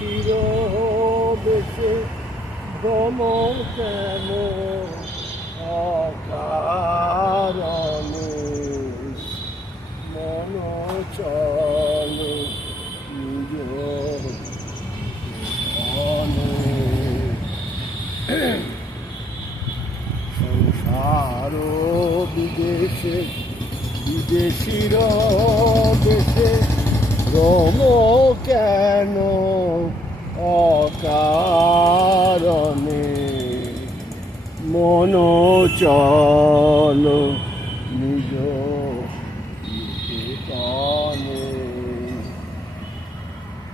চির বেশে ভ্রমণ কেন অকারণে মন চলে নিজ সংসার বিদেশে বিদেশির দেশে রম কেন? মন চল